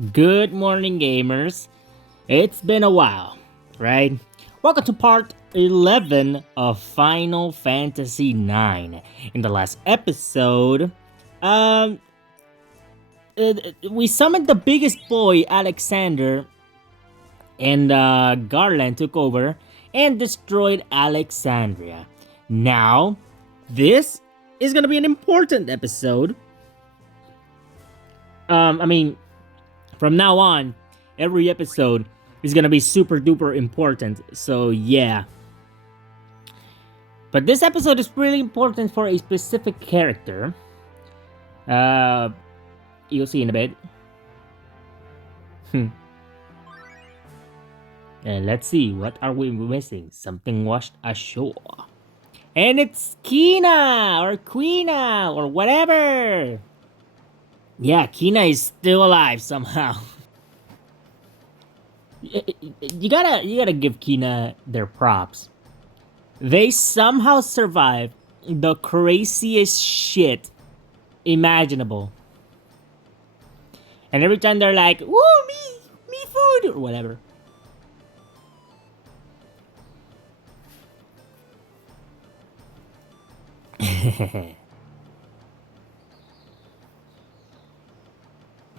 Good morning, gamers. It's been a while, right? Welcome to part 11 of Final Fantasy IX. In the last episode, um, we summoned the biggest boy, Alexander, and Garland took over and destroyed Alexandria. Now, this is gonna be an important episode. I mean, from now on, every episode is gonna be super duper important. So yeah. But this episode is really important for a specific character. Uh, you'll see in a bit. And let's see, what are we missing? Something washed ashore. And it's Kina or Queena or whatever. Yeah, Kina is still alive somehow. You gotta give Kina their props. They somehow survived the craziest shit imaginable. And every time they're like, "Woo, me food," or whatever.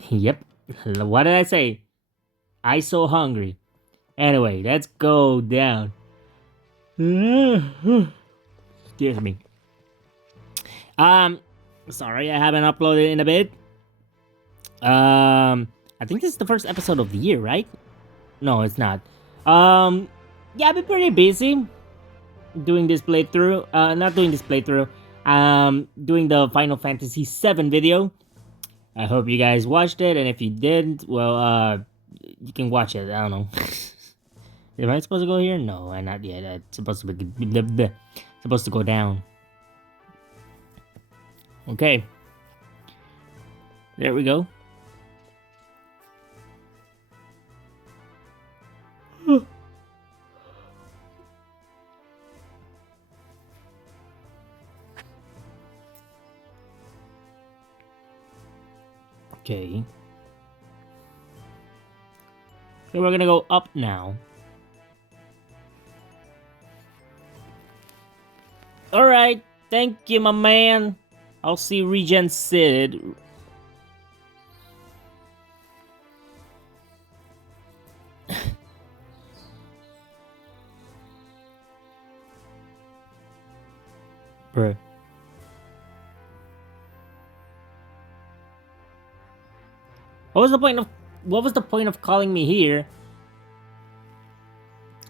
Yep. What did I say? I so hungry. Anyway, let's go down. Excuse me. Um, sorry I haven't uploaded in a bit. I think this is the first episode of the year, right? No, it's not. Yeah, I've been pretty busy doing this playthrough. Not doing this playthrough. Doing the Final Fantasy VII video. I hope you guys watched it, and if you didn't, well, you can watch it. I don't know. Am I supposed to go here? No, I'm not yet. It's supposed to be supposed to go down. Okay. There we go. Okay. So we're gonna go up now. Alright, thank you, my man. I'll see Regen Sid. Bruh. What was the point of calling me here?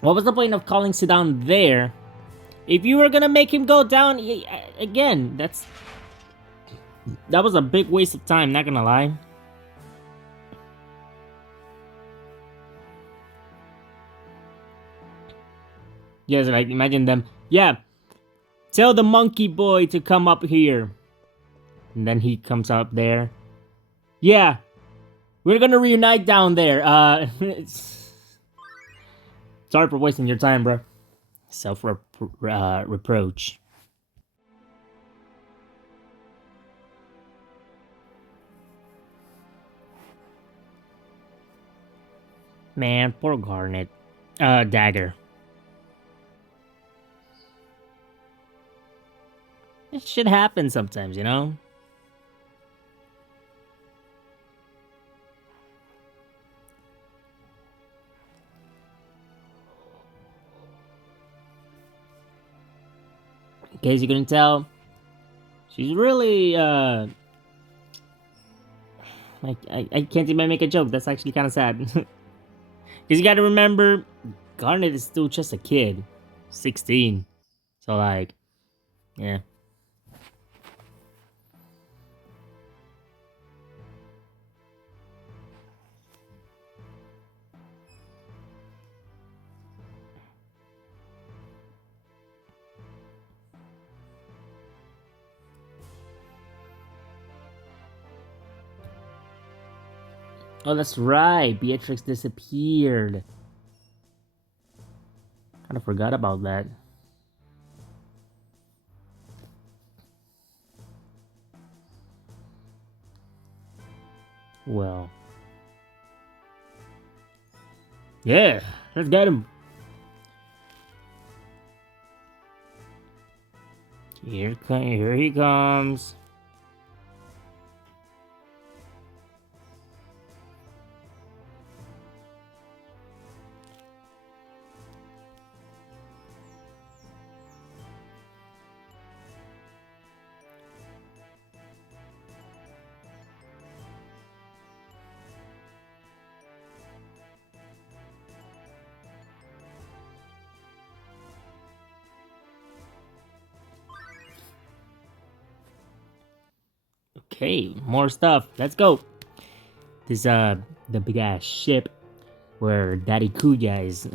What was the point of calling Sid down there? If you were gonna make him go down again, that was a big waste of time, not gonna lie. Yes, like imagine them. Yeah. Tell the monkey boy to come up here. And then he comes up there. Yeah. We're gonna reunite down there. Sorry for wasting your time, bro. Reproach. Man, poor Garnet. Dagger. It should happen sometimes, you know? In case you couldn't tell, she's really, I can't even make a joke. That's actually kind of sad. Because you gotta remember, Garnet is still just a kid. 16. So, like, yeah. Oh, that's right. Beatrix disappeared. Kind of forgot about that. Well, Yeah, let's get him. Here he comes. Okay, more stuff. Let's go. This the big ass ship where Daddy Kuya is.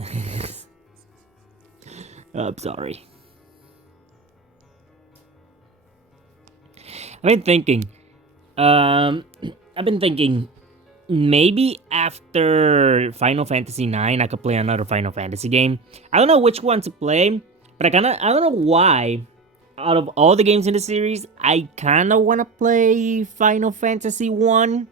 I'm sorry. I've been thinking. Um, I've been thinking maybe after Final Fantasy IX, I could play another Final Fantasy game. I don't know which one to play, but I don't know why. Out of all the games in the series, I kind of want to play Final Fantasy One.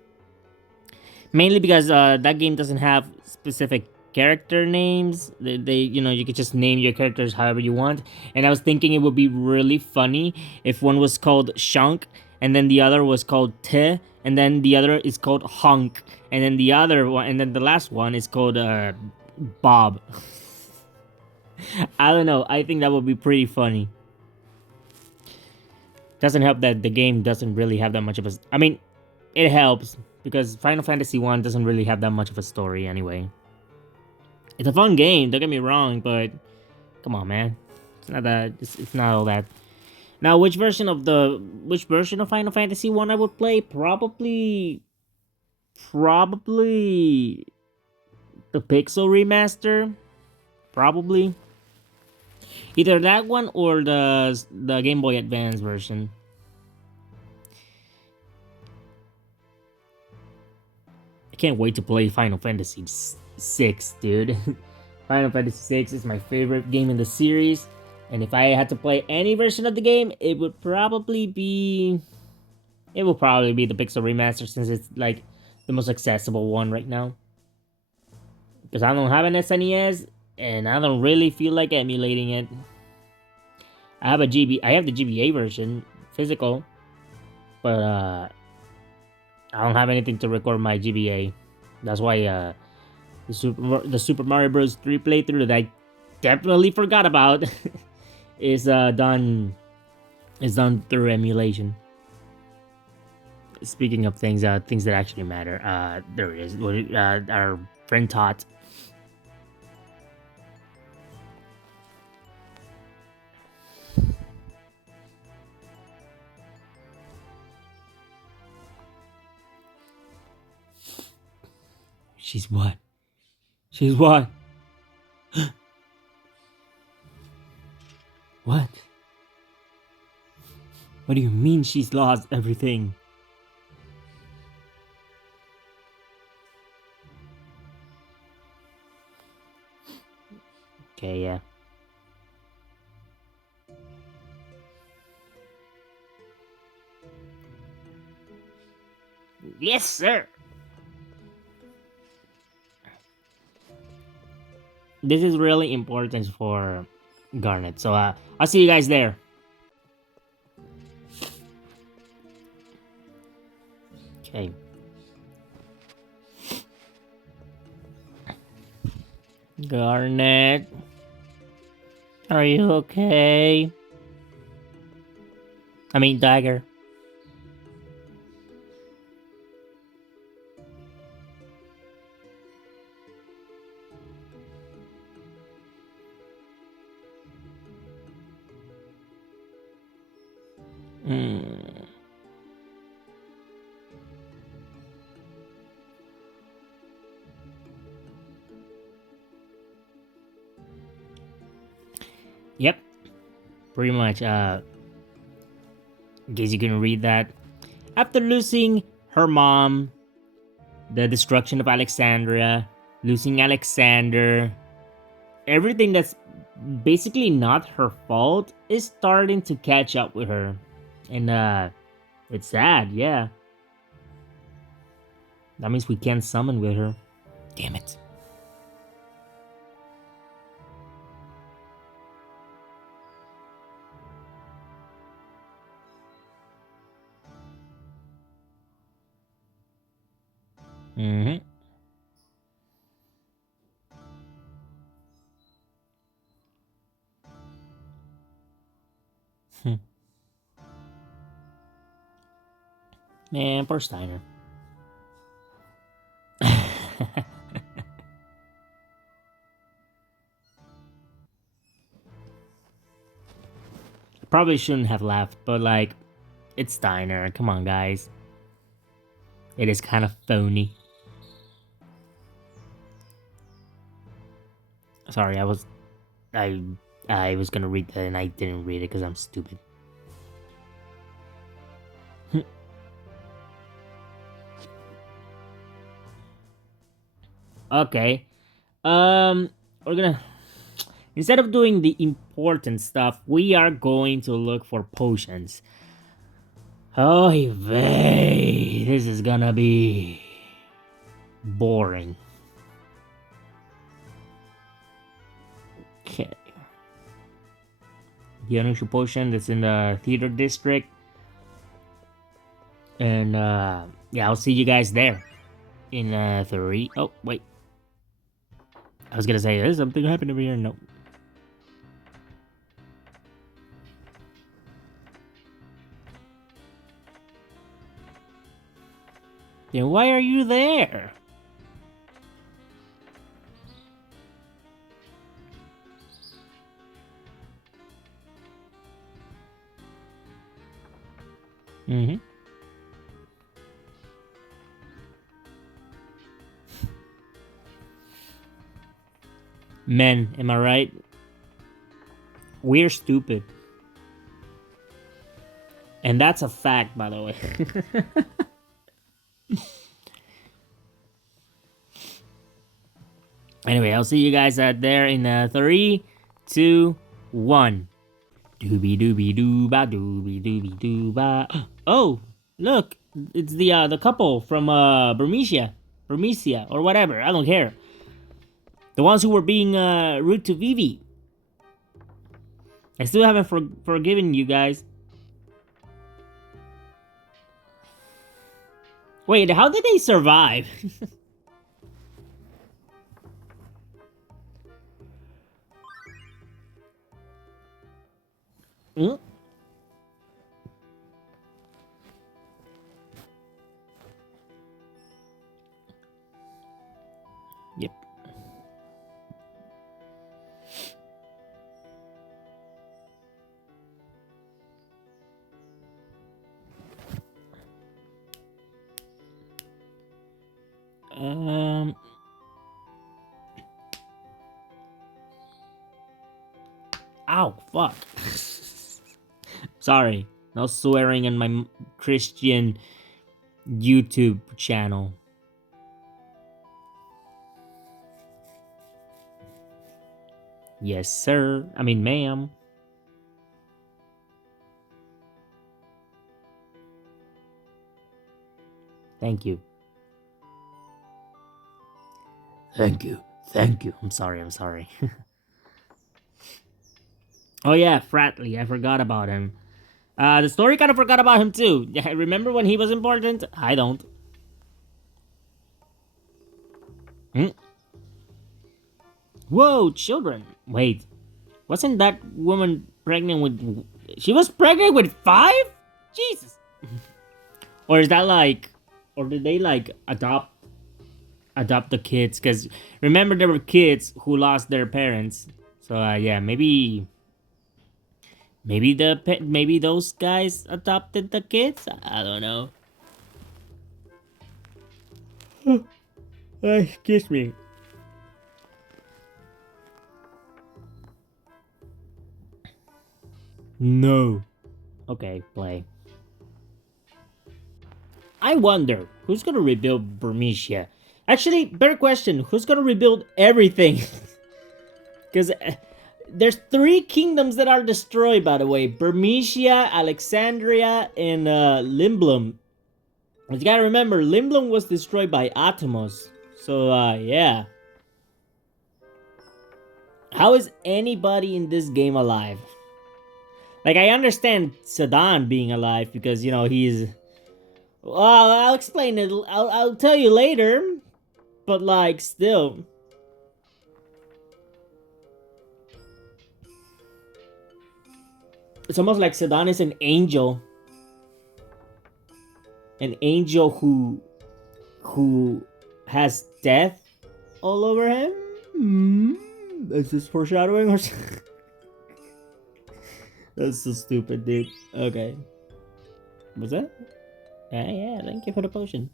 Mainly because that game doesn't have specific character names. You could just name your characters however you want. And I was thinking it would be really funny if one was called Shunk, and then the other was called Te, and then the other is called Hunk, and then the other one, and then the last one is called Bob. I don't know. I think that would be pretty funny. Doesn't help that the game doesn't really have that much of a. I mean, it helps because Final Fantasy One doesn't really have that much of a story anyway. It's a fun game, don't get me wrong, but come on, man, it's not that. It's not all that. Now, which version of Final Fantasy One I would play? Probably the Pixel remaster. Probably either that one or the Game Boy Advance version. I can't wait to play Final Fantasy 6, dude. Final Fantasy 6 is my favorite game in the series, and if I had to play any version of the game, it would probably be the Pixel remaster since it's like the most accessible one right now. Because I don't have an SNES and I don't really feel like emulating it. I have the GBA version physical, but I don't have anything to record my GBA. That's why the Super Mario Bros. 3 playthrough that I definitely forgot about is done through emulation. Speaking of things that actually matter, there it is. Our friend Tot. She's what? She's what? What? What do you mean she's lost everything? Okay, yeah. Yes, sir. This is really important for Garnet. So I'll see you guys there. Okay. Garnet, are you okay? I mean, Dagger. Hmm. Yep. Pretty much. In case you can read that. After losing her mom, the destruction of Alexandria, losing Alexander, everything that's basically not her fault is starting to catch up with her. And it's sad, yeah. That means we can't summon with her. Damn it. Mm-hmm. Man, poor Steiner. Probably shouldn't have left, but like, it's Steiner. Come on, guys. It is kind of phony. Sorry, I I was gonna read that and I didn't read it because I'm stupid. Okay. We're gonna instead of doing the important stuff, we are going to look for potions. Oh, vey, this is gonna be boring. Okay. The initial potion that's in the theater district. And yeah, I'll see you guys there in 3. Oh, wait. I was gonna say, is something happened over here? No. Then why are you there? Mm-hmm. Men, am I right? We're stupid. And that's a fact, by the way. Anyway, I'll see you guys out there in 3, 2, 1. Doobie doobie dooba doobie doobie dooba. Oh, look, it's the couple from Burmecia, or whatever. I don't care. The ones who were being rude to Vivi. I still haven't forgiven you guys. Wait, how did they survive? Hmm? Yep. Um. Ow, fuck. Sorry. No swearing on my Christian YouTube channel. Yes, sir. I mean, ma'am. Thank you. Thank you. Thank you. I'm sorry. I'm sorry. Oh, yeah, Fratley. I forgot about him. The story kind of forgot about him, too. Yeah, remember when he was important? I don't. Hmm? Whoa, children. Wait. Wasn't that woman pregnant with... She was pregnant with 5? Jesus. Or is that like... Or did they, like, adopt the kids? Because remember there were kids who lost their parents. So, yeah, maybe... Maybe those guys adopted the kids? I don't know. Excuse me. No. Okay, play. I wonder who's gonna rebuild Burmecia. Actually, better question: who's gonna rebuild everything? Because there's 3 kingdoms that are destroyed. By the way, Burmecia, Alexandria, and Limblum. You gotta remember, Limblum was destroyed by Atomos. So yeah. How is anybody in this game alive? Like, I understand Sedan being alive because, you know, he's... Well, I'll explain it. I'll tell you later. But like, still. It's almost like Sedan is an angel. An angel who has death all over him. Is this foreshadowing or something? That's so stupid, dude. Okay. What's that? Yeah, thank you for the potion.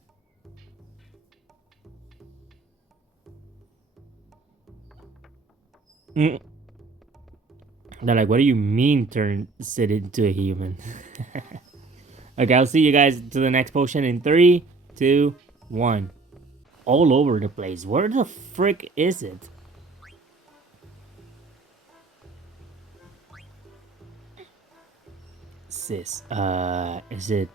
They're like, what do you mean turn Sid into a human? Okay, I'll see you guys to the next potion in 3, 2, 1. All over the place. Where the frick is it? Sis. Is it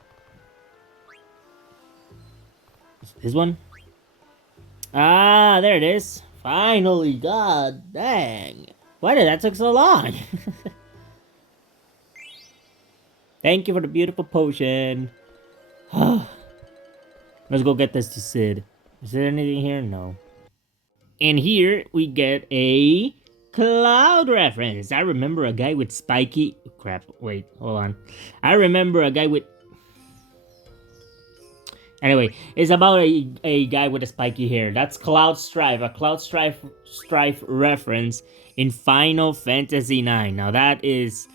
this one? Ah, there it is. Finally, god dang. Why did that take so long? Thank you for the beautiful potion. Let's go get this to Sid. Is there anything here? No. And here we get a Cloud reference. I remember a guy with spiky... Crap, wait, hold on. I remember a guy with... Anyway, it's about a guy with a spiky hair. That's Cloud Strife, a Cloud Strife reference in Final Fantasy IX. Now that is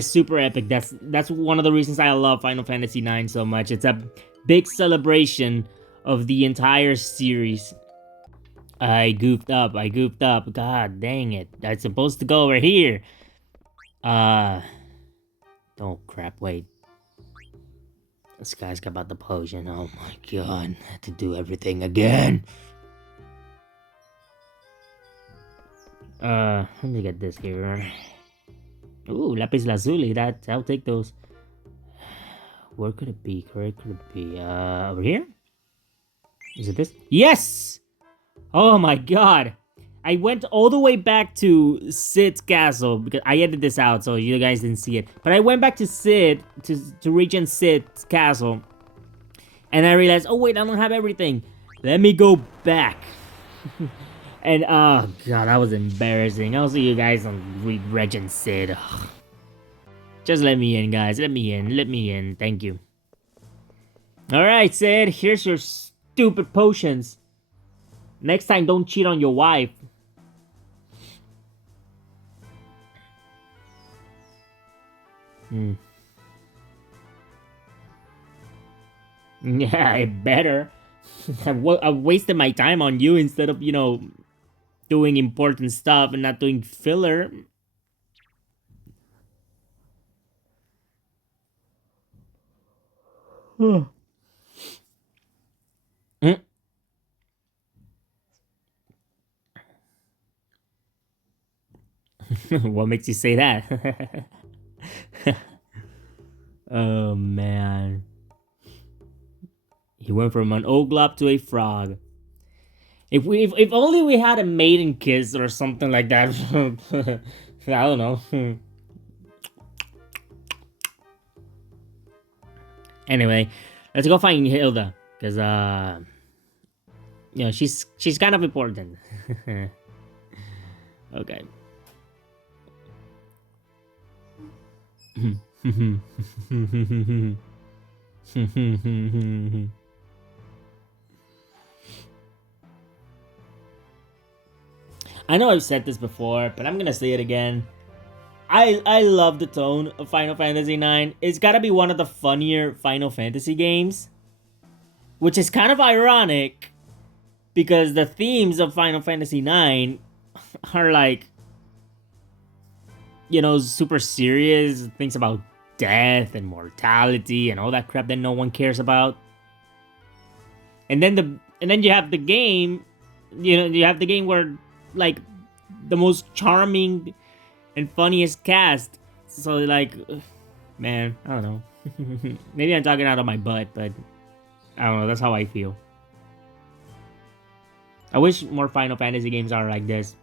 super epic. That's one of the reasons I love Final Fantasy IX so much. It's a big celebration of the entire series. I goofed up. God dang it. I'm supposed to go over here. Oh crap, wait. This guy's got about the potion. Oh my god. I had to do everything again. Let me get this here. Ooh, lapis lazuli. I'll take those. Where could it be? Where could it be? Over here? Is it this? Yes! Oh my god. I went all the way back to Sid's castle because I edited this out so you guys didn't see it. But I went back to Sid, to Regent Sid's castle. And I realized, oh wait, I don't have everything. Let me go back. And oh god, that was embarrassing. I'll see you guys on Regent Sid. Ugh. Just let me in, guys. Let me in. Thank you. Alright, Sid. Here's your stupid potions. Next time, don't cheat on your wife. Yeah, I better. I wasted my time on you instead of, doing important stuff and not doing filler. What makes you say that? Oh man. He went from an Oglop to a frog. If only we had a maiden kiss or something like that. I don't know. Anyway, let's go find Hilda because she's kind of important. Okay. I know I've said this before, but I'm gonna say it again. I love the tone of Final Fantasy IX. It's gotta be one of the funnier Final Fantasy games. Which is kind of ironic, because the themes of Final Fantasy IX are like, super serious. Things about death and mortality and all that crap that no one cares about. And then you have the game, you have the game where, like, the most charming and funniest cast. So, like, man, I don't know. Maybe I'm talking out of my butt, but I don't know. That's how I feel. I wish more Final Fantasy games are like this.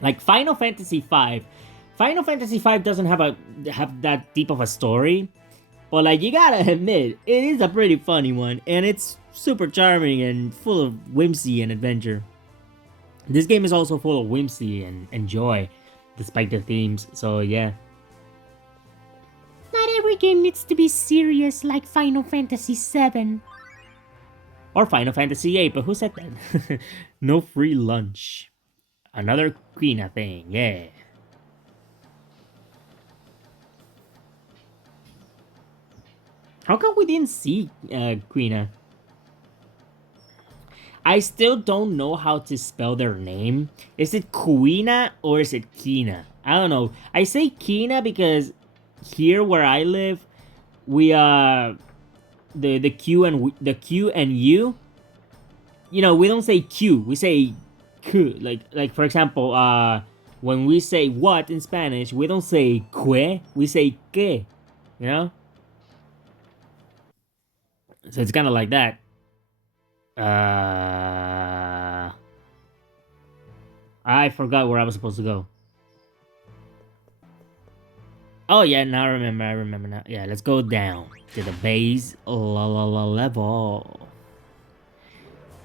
Like Final Fantasy V. Final Fantasy V doesn't have that deep of a story, But like, you gotta admit, it is a pretty funny one, and it's super charming and full of whimsy and adventure. This game is also full of whimsy and joy, despite the themes. So yeah. Not every game needs to be serious like Final Fantasy VII. Or Final Fantasy VIII, but who said that? No free lunch. Another Quina thing, yeah. How come we didn't see Quina? I still don't know how to spell their name. Is it Quina or is it Kina? I don't know. I say Kina because here where I live, we the Q and the Q and U. You know, we don't say Q. We say Q. Like for example, when we say what in Spanish, we don't say que. We say que. You know. So it's kind of like that. I forgot where I was supposed to go. Oh yeah, now I remember. I remember now. Yeah, let's go down to the base level.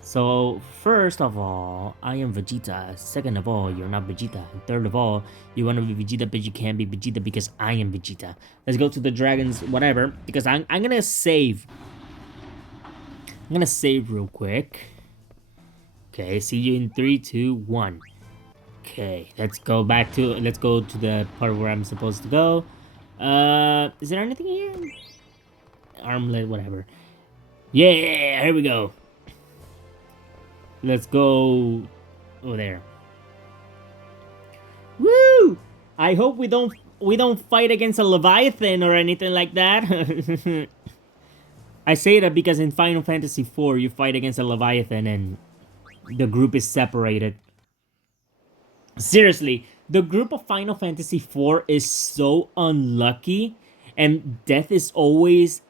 So first of all, I am Vegeta. Second of all, you're not Vegeta. And third of all, you want to be Vegeta, but you can't be Vegeta because I am Vegeta. Let's go to the dragons, whatever. Because I'm gonna save. I'm gonna save real quick. Okay, see you in 3, 2, 1. Okay, let's go to the part where I'm supposed to go. Is there anything here? Armlet, whatever. Yeah, here we go. Let's go over there. Woo! I hope we don't fight against a Leviathan or anything like that. I say that because in Final Fantasy IV you fight against a Leviathan and the group is separated. Seriously, the group of Final Fantasy IV is so unlucky, and death is always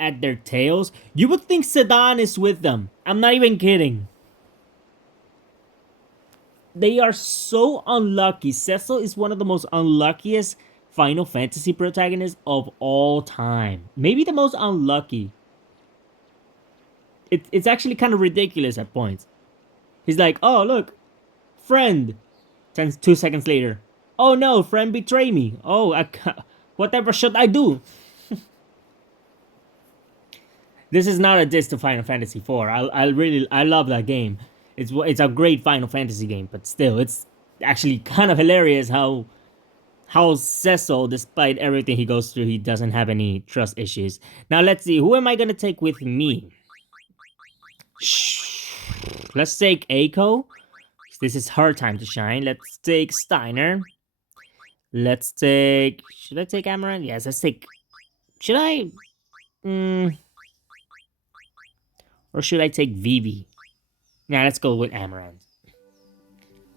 at their tails. You would think Sedan is with them. I'm not even kidding. They are so unlucky. Cecil is one of the most unluckiest Final Fantasy protagonists of all time. Maybe the most unlucky. It's actually kind of ridiculous at points. He's like, oh, look, friend. 2 seconds later. Oh no, friend betrayed me. Oh, whatever should I do? This is not a diss to Final Fantasy IV. I love that game. It's a great Final Fantasy game, but still, it's actually kind of hilarious how Cecil, despite everything he goes through, he doesn't have any trust issues. Now let's see, who am I gonna take with me? Let's take Eiko. This is her time to shine. Let's take Steiner. Let's take... Should I take Amaranth? Yes, let's take... Should I... Or should I take Vivi? Nah, let's go with Amaranth.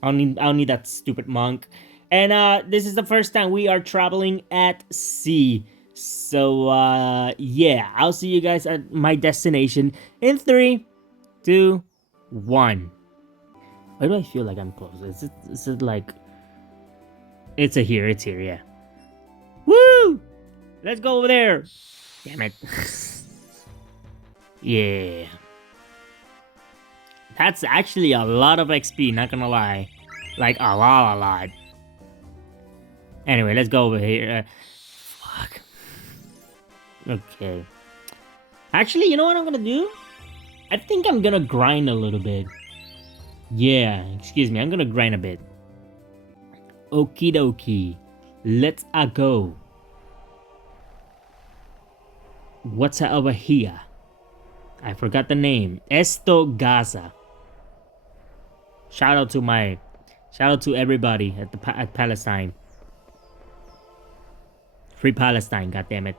I don't need that stupid monk. And this is the first time we are traveling at sea. So yeah, I'll see you guys at my destination in 3, 2, 1. Why do I feel like I'm close? Is it like... It's here, yeah. Woo! Let's go over there! Damn it. Yeah. That's actually a lot of XP, not gonna lie. Like, a lot. Anyway, let's go over here. Fuck. Okay. Actually, you know what I'm gonna do? I think I'm gonna grind a little bit. Yeah, excuse me, I'm gonna grind a bit. Okie dokie. Let's go. What's over here? I forgot the name. Esto Gaza. Shout out to everybody at Palestine. Free Palestine, goddammit.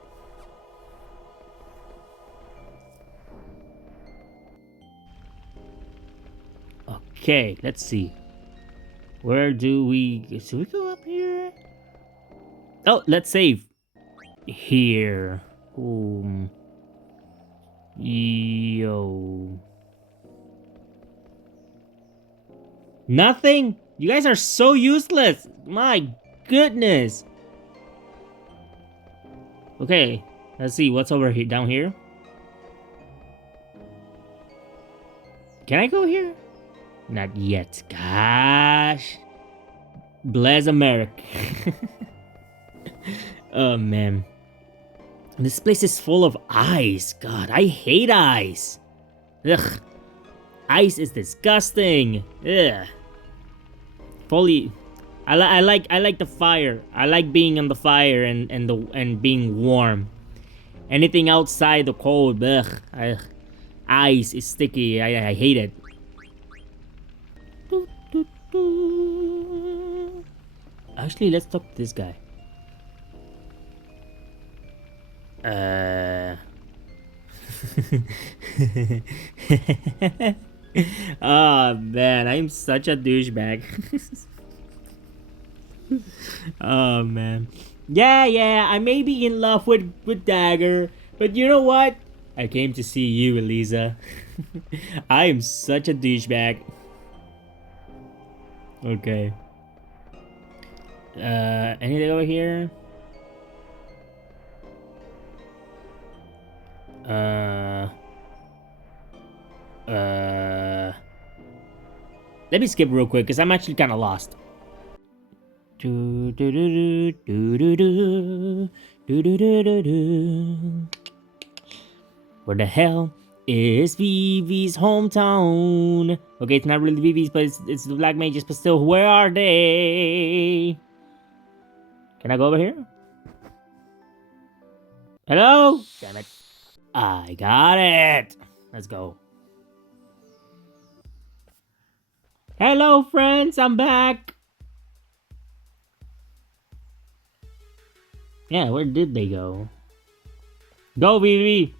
Okay, let's see. Where do we... Should we go up here? Oh, let's save. Here. Yo. Nothing? You guys are so useless. My goodness. Okay, let's see what's over here. Down here. Can I go here? Not yet. Gosh. Bless America. Oh man. This place is full of ice. God, I hate ice. Ugh. Ice is disgusting. Ugh. Fully. I like the fire. I like being on the fire and being warm. Anything outside the cold, ugh. Ice is sticky. I hate it. Actually, let's talk to this guy. Oh man, I'm such a douchebag. Oh man. Yeah, I may be in love with Dagger, but you know what? I came to see you, Eliza. I am such a douchebag. Okay. Anything over here? Let me skip real quick because I'm actually kind of lost. Where the hell is Vivi's hometown? Okay, it's not really Vivi's, but it's the Black Mages, but still, where are they? Can I go over here? Hello? Damn it. I got it. Let's go. Hello, friends. I'm back. Yeah, where did they go? Go, Vivi.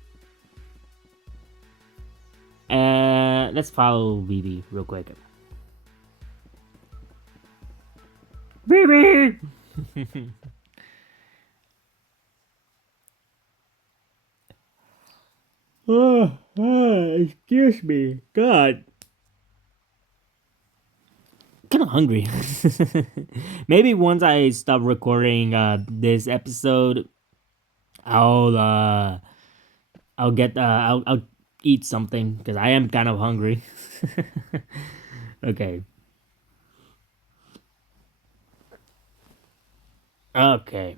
Let's follow Vivi real quick. Vivi! Excuse me. God. Kind of hungry. Maybe once I stop recording this episode, I'll I'll eat something because I am kind of hungry. Okay. Okay.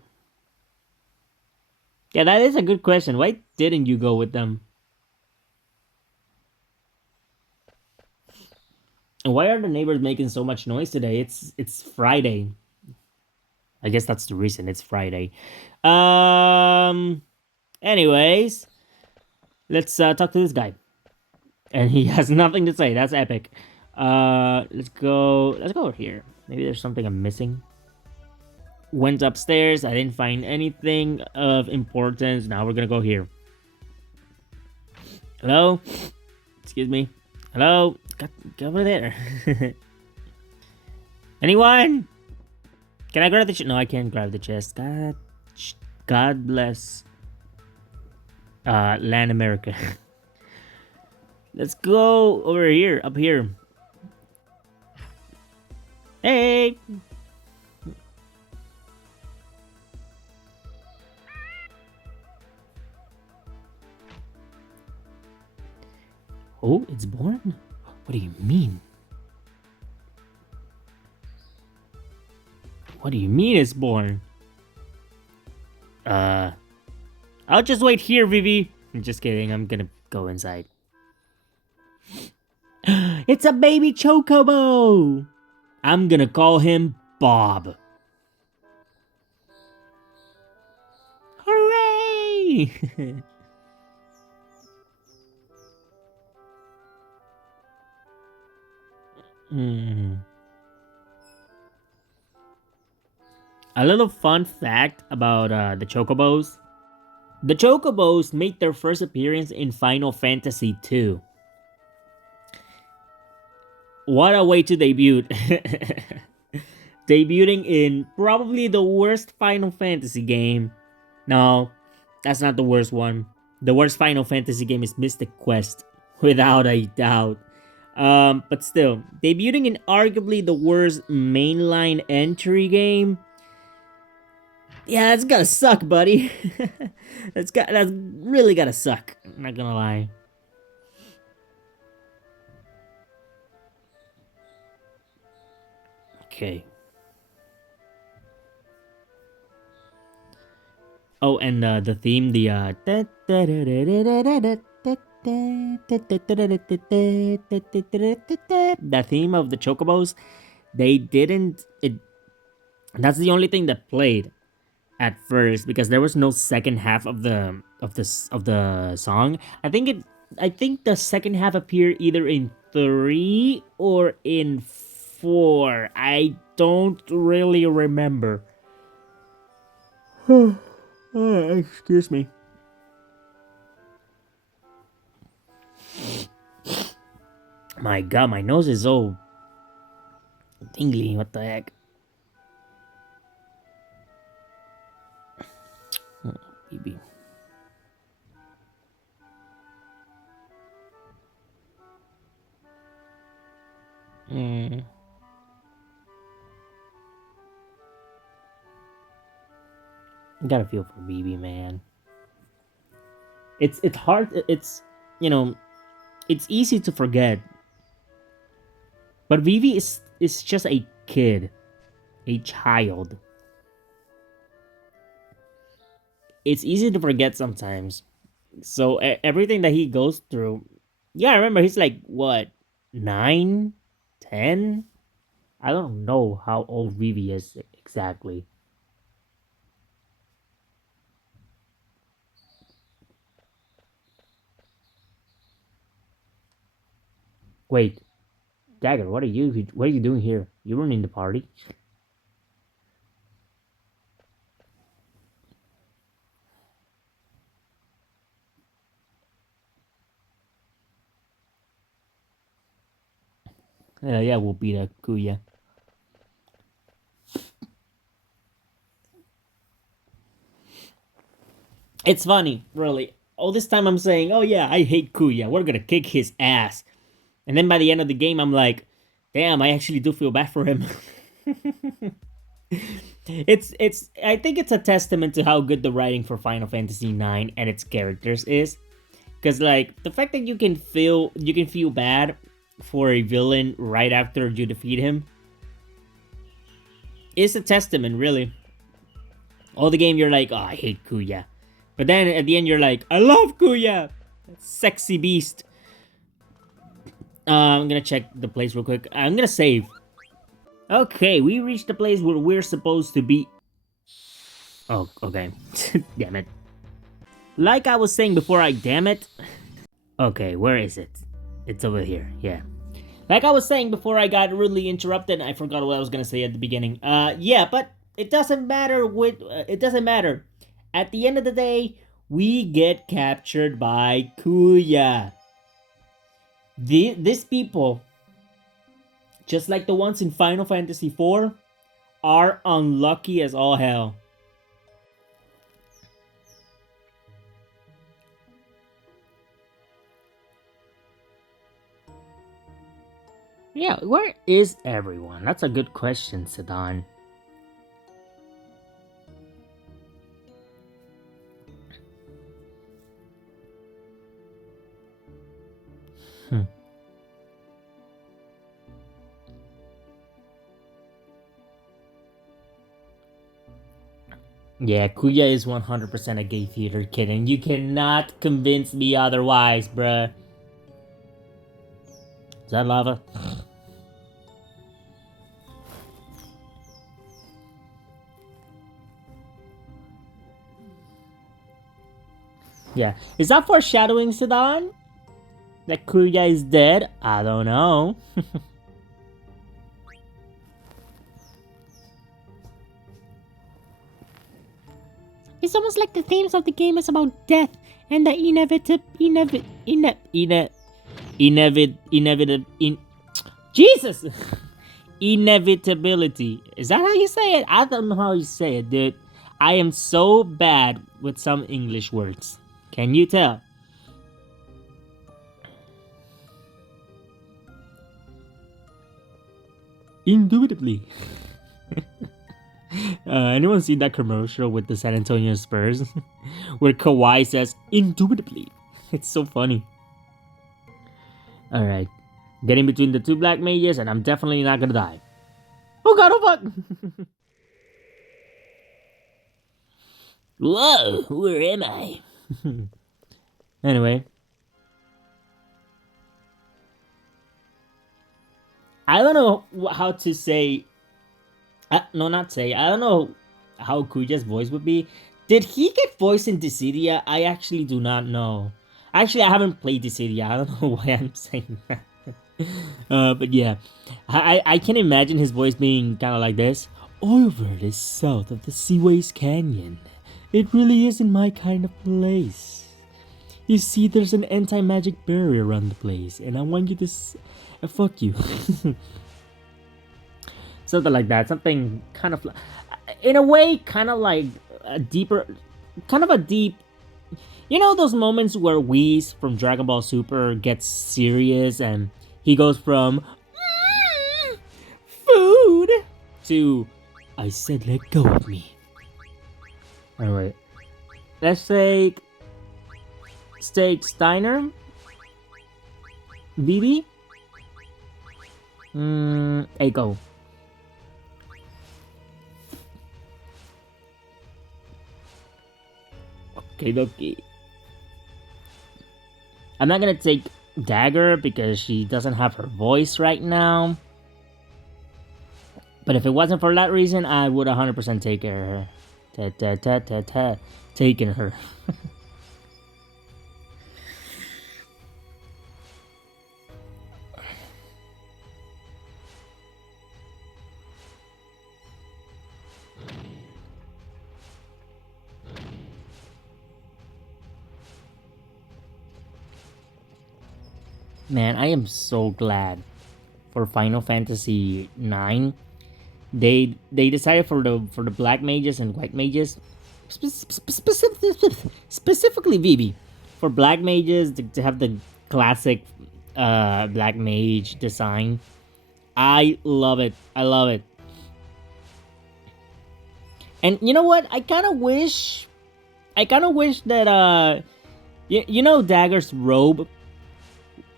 Yeah, that is a good question. Why didn't you go with them? And why are the neighbors making so much noise today? It's Friday. I guess that's the reason. It's Friday. Anyways, let's talk to this guy. And he has nothing to say. That's epic. Let's go over here. Maybe there's something I'm missing. Went upstairs. I didn't find anything of importance. Now we're gonna go here. Hello? Excuse me. Hello? Get over there. Anyone? Can I grab the chest? No, I can't grab the chest. God bless Land America. Let's go over here, up here. Hey! Oh, it's born? What do you mean? What do you mean it's born? I'll just wait here, Vivi. I'm just kidding. I'm gonna go inside. It's a baby chocobo! I'm gonna call him Bob. Hooray! A little fun fact about the chocobos. The chocobos made their first appearance in Final Fantasy II. What a way to debut. Debuting in probably the worst Final Fantasy game. No, that's not the worst one. The worst Final Fantasy game is Mystic Quest, without a doubt. But still, debuting in arguably the worst mainline entry game. Yeah, that's gotta suck, buddy. That's really gotta suck. I'm not gonna lie. Okay. Oh, and the theme, the theme of the Chocobos, they didn't. It that's the only thing that played at first because there was no second half of the song. I think the second half appeared either in 3 or in 4. I don't really remember. Excuse me. My god, my nose is so tingly. What the heck? BB. Mm. Gotta feel for BB, man. It's hard. It's you know it's easy to forget, but Vivi is just a kid, a child. It's easy to forget sometimes. So everything that he goes through, yeah, I remember he's like what 9, 10. I don't know how old Vivi is exactly. Wait, Dagger, what are you doing here? You weren't in the party. Yeah, we'll beat a Kuya. It's funny, really. All this time I'm saying, oh yeah, I hate Kuya. We're gonna kick his ass. And then by the end of the game, I'm like, damn, I actually do feel bad for him. it's I think it's a testament to how good the writing for Final Fantasy IX and its characters is. Cause like the fact that you can feel bad for a villain right after you defeat him is a testament, really. All the game you're like, oh, I hate Kuya. But then at the end you're like, I love Kuya! Sexy beast. I'm gonna check the place real quick. I'm gonna save. Okay, we reached the place where we're supposed to be. Oh, okay. Damn it. Like I was saying before, damn it. Okay, where is it? It's over here, yeah. Like I was saying before I got rudely interrupted, I forgot what I was gonna say at the beginning. Yeah, but it doesn't matter it doesn't matter. At the end of the day, we get captured by Kuya. These people, just like the ones in Final Fantasy IV, are unlucky as all hell. Yeah, where is everyone? That's a good question, Sedan. Hmm. Yeah, Kuya is 100% a gay theater kid, and you cannot convince me otherwise, bruh. Is that lava? Yeah. Is that foreshadowing, Sedan? That Kuya is dead? I don't know. It's almost like the themes of the game is about death and the Jesus! Inevitability. Is that how you say it? I don't know how you say it, dude. I am so bad with some English words. Can you tell? Indubitably. Anyone seen that commercial with the San Antonio Spurs where Kawhi says indubitably? It's so funny. All right, getting between the two black mages, and I'm definitely not gonna die. Oh god, oh fuck! Whoa, where am I? Anyway, I don't know how to say. No, not say. I don't know how Kuja's voice would be. Did he get voiced in Dissidia? I actually do not know. Actually, I haven't played Dissidia. I don't know why I'm saying that. But yeah, I can imagine his voice being kind of like this. Oilvert is south of the Seaways Canyon. It really isn't my kind of place. You see, there's an anti-magic barrier around the place, and I want you to fuck you. Something like that. Something kind of, in a way, kind of like a deeper, kind of a deep. You know those moments where Whis from Dragon Ball Super gets serious and he goes from food to I said let go of me. Alright. Let's take Steiner. BB. Echo. Okay, dokie. I'm not gonna take Dagger because she doesn't have her voice right now. But if it wasn't for that reason, I would 100% take her. Taking her. Man, I am so glad for Final Fantasy 9. They decided for the black mages and white mages, specifically Vivi, for black mages to have the classic black mage design. I love it. I love it. And you know what? I kind of wish that you know Dagger's robe,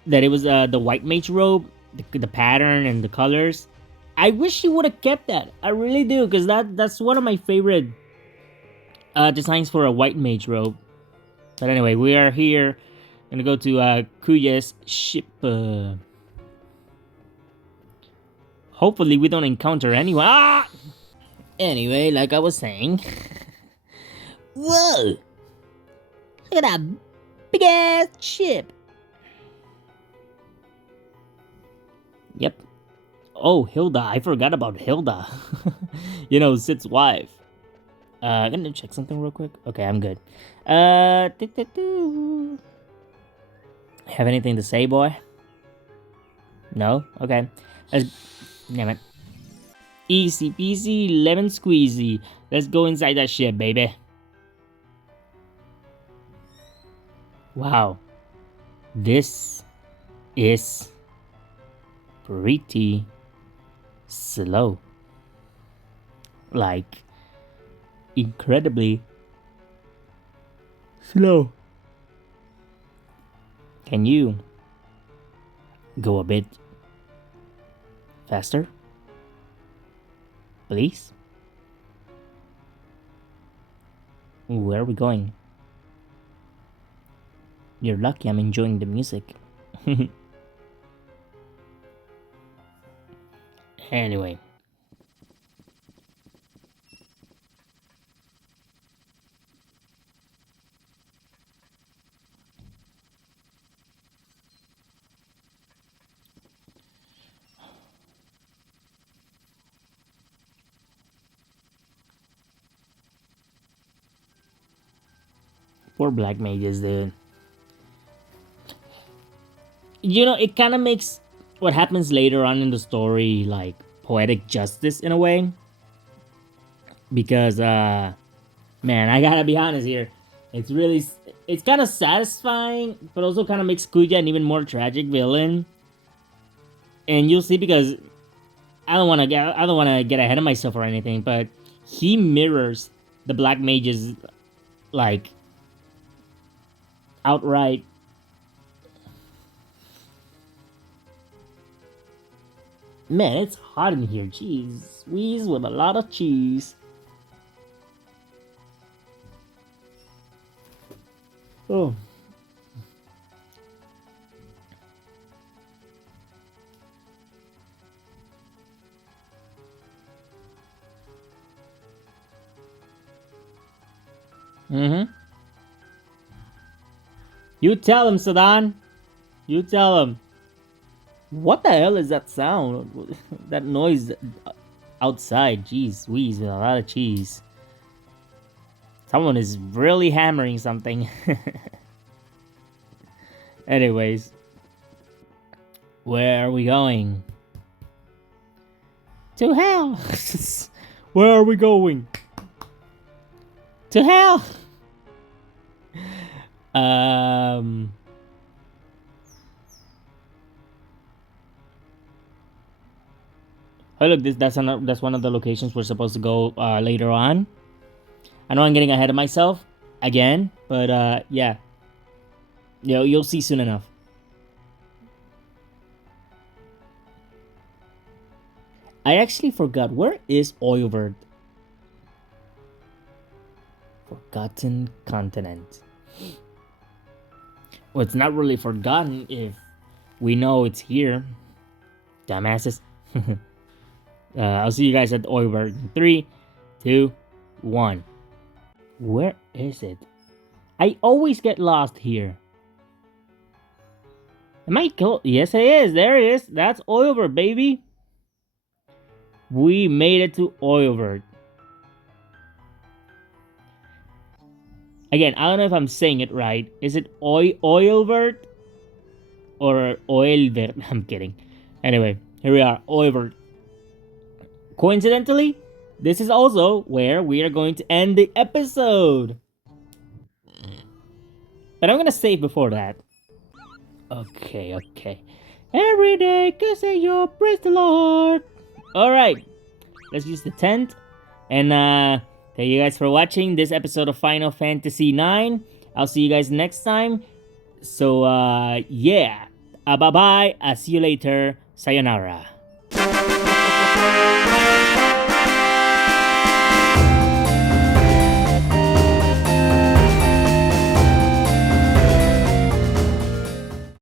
that it was the white mage robe, the pattern and the colors. I wish she would have kept that. I really do, because that's one of my favorite designs for a white mage robe. But anyway, we are here. Gonna go to Kuya's ship. Hopefully we don't encounter anyone. Ah! Anyway, like I was saying. Whoa! Look at that big ass ship. Yep. Oh, Hilda. I forgot about Hilda. You know, Sid's wife. I'm gonna check something real quick. Okay, I'm good. Have anything to say, boy? No? Okay. Damn it. Easy peasy, lemon squeezy. Let's go inside that ship, baby. Wow. This is pretty slow. Like, incredibly slow. Can you go a bit faster? Please? Where are we going? You're lucky I'm enjoying the music. Anyway. Poor black mages, dude. You know, it kind of makes what happens later on in the story like poetic justice in a way. Because, man, I gotta be honest here. It's kind of satisfying, but also kind of makes Kuja an even more tragic villain. And you'll see, because I don't want to get ahead of myself or anything, but he mirrors the Black Mage's, like, outright. Man, it's hot in here. Jeez, squeeze with a lot of cheese. Oh. Mm-hmm. You tell him, Sadan. You tell him. What the hell is that sound? That noise outside. Jeez, wheeze with a lot of cheese. Someone is really hammering something. Anyways. Where are we going? To hell! Where are we going? To hell! Oh look, that's one of the locations we're supposed to go later on. I know I'm getting ahead of myself again, but yeah. You'll see soon enough. I actually forgot, where is Oilvert? Forgotten continent. Well, it's not really forgotten if we know it's here. Dumbasses. I'll see you guys at Oilvert in 3, 2, 1. Where is it? I always get lost here. Am I killed? Yes, it is. There it is. That's Oilvert, baby. We made it to Oilvert. Again, I don't know if I'm saying it right. Is it Oilvert or Oilvert? I'm kidding. Anyway, here we are, Oilvert. Coincidentally, this is also where we are going to end the episode. But I'm gonna save before that. Okay. Every day, Casayo, praise the Lord. Alright, let's use the tent. And thank you guys for watching this episode of Final Fantasy IX. I'll see you guys next time. So, yeah. Bye-bye. I'll see you later. Sayonara.